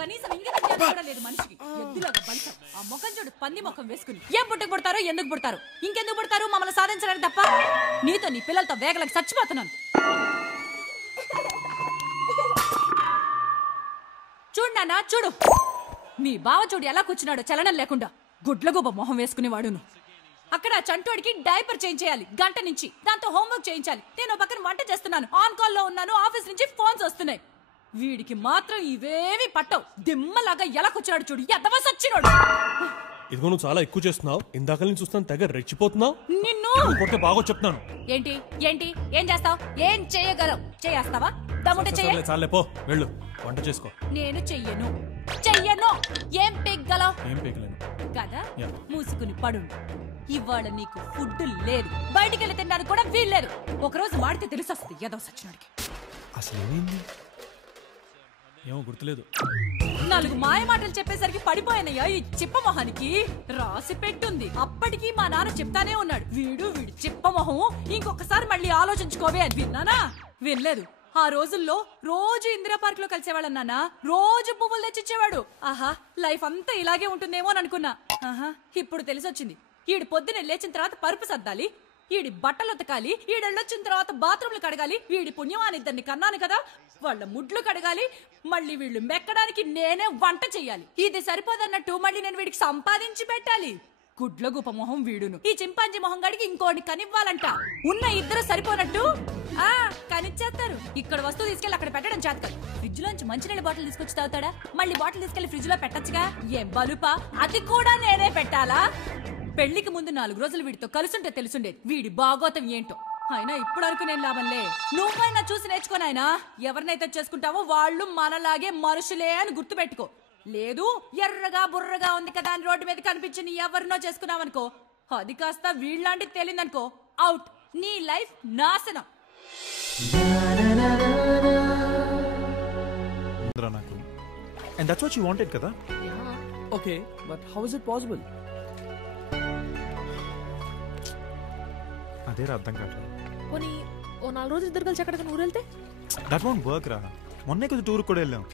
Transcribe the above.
కనీసం ఇంగిత జ్ఞానం కూడా లేదు మనిషికి. ఎద్దులాగా బలిసం. ఆ ముఖం చూడు, పంది ముఖం వేసుకుని. ఏం పుట్టుకు పుడతారు, ఎందుకు పుడతారు, ఇంకెందుకు పుడతారు? మమ్మల్ని సాధించడానికి తప్ప. నీతో నీ పిల్లలతో వేగలకు చచ్చిపోతున్నాను. చూడు నాన్న, చూడు మీ బావ చూడు ఎలా కూర్చున్నాడు చలనం లేకుండా. గుడ్లగూబ మొహం వేసుకునేవాడును. అక్కడ చంటోడికి డైపర్ చేంజ్ చేయాలి గంట నుంచి. దాంతో హోంవర్క్ చేయించాలి. నేను పక్కన వంట చేస్తున్నాను, ఆన్ కాల్ లో ఉన్నాను. ఆఫీస్ నుంచి ఫోన్స్ వస్తున్నాయి. వీడికి మాత్రం ఇవేవి పట్టవు. దిమ్మలాగా ఎలా కూర్చున్నాడు చూడు, ఎదవా సచ్చినోడు. ఇదిగో నువ్వు చాలా ఎక్కువ చేస్తున్నావు. ఇందాక నుంచి చూస్తాను తెగ రెచ్చిపోతున్నావు. నిన్ను కొట్టే బాగా చెప్తున్నాను. ఏంటి ఏంటి ఏం చేస్తావు? ఏం చేయగలవు? చేస్తావా? దమ్ముంటే చెయ్యి. చాలే పో, వెళ్ళు వంట చేసుకో. నేను చెయ్యను. ఏం పెగ్గలవు? ఏం పెగలేను కదా. మూసుకుని పడు. ఇవాళ నీకు ఫుడ్ లేదు, బయటికి వెళ్ళి తినడానికి కూడా వీల్లేదు. ఒకరోజు మాడితే తెలిసొస్తుంది ఏదో సచ్చినోడికి. అసలు ఏమైంది? ఏమో గుర్తులేదు. 4 మాయ మాటలు చెప్పేసరికి పడిపోయినయ్యా ఈ చిప్పమొహానికి. రాసి పెట్టుంది. అప్పటికి మా నాన్న చెప్తానే ఉన్నాడు, వీడు చిప్పమొహం, ఇంకొకసారి మళ్ళీ ఆలోచించుకోవే అని. విన్నానా? వినలేదు. ఆ రోజుల్లో రోజు ఇందిరా పార్క్ లో కలిసేవాళ్ళం నాన్న. రోజు పువ్వులు తెచ్చిచ్చేవాడు. ఆహా, లైఫ్ అంతా ఇలాగే ఉంటుందేమో అని అనుకున్నా. ఆహా, ఇప్పుడు తెలిసొచ్చింది. ఈడు పొద్దునే లేచిన తర్వాత పరుపు సర్దాలి, ఈడి బట్టలు ఉతకాలి, ఈడెళ్ళొచ్చిన తర్వాత బాత్రూమ్లు కడగాలి. వీడి పుణ్యమాని ఇద్దరిని కన్నాను కదా, వాళ్ళ ముడ్లు కడగాలి. మళ్ళీ వీళ్ళు మెక్కడానికి నేనే వంట చెయ్యాలి. ఇది సరిపోదన్నట్టు మళ్ళీ నేను వీడికి సంపాదించి పెట్టాలి. గుడ్లగూప మొహం వీడును. ఈ చింపాంజీ మొహం గడికి ఇంకోటి కనివ్వాలంట. ఉన్న ఇద్దరు సరిపోనట్టు కనిచ్చేస్తారు. ఇక్కడ వస్తువు తీసుకెళ్లి అక్కడ పెట్టడం చేత కాదు. ఫ్రిడ్జ్ లోంచి మంచినీళ్ళ బాటిల్ తీసుకొచ్చి తాగుతాడా? మళ్ళీ బాటిల్ తీసుకెళ్లి ఫ్రిడ్జ్ లో పెట్టచ్చుగా. ఏం బలుపా, అది కూడా నేనే పెట్టాలా? పెళ్లికి ముందు 4 రోజులు వీడితో కలుసుంటే తెలుసుండేది వీడి బాగోతం ఏంటో. అయినా ఇప్పుడు వరకు నేను లాభంలే. నువ్వైనా చూసి నేర్చుకోనాయనా. ఎవరినైతే చేసుకుంటావో వాళ్ళు మనలాగే మనుషులే అని గుర్తు పెట్టుకో. లేదు ఎర్రగా బుర్రగా ఉంది కదా అని రోడ్డు మీద కనిపించి ఎవరినో చేసుకున్నావనుకో, అది కాస్త వీళ్ళలాంటి తేలిందనుకో, అవుట్. నీ లైఫ్ నాశనం. And that's what you wanted kada? Yeah. Okay, but how is it possible? అదే అర్థం కావట్లేదు. పోనీ ఓ 4 రోజులు ఇద్దరు కలిసి ఎక్కడికైనా ఊరు వెళ్తే? దట్ వోంట్ వర్క్ రా. మొన్నే కొంచెం టూర్ కూడా వెళ్ళాం.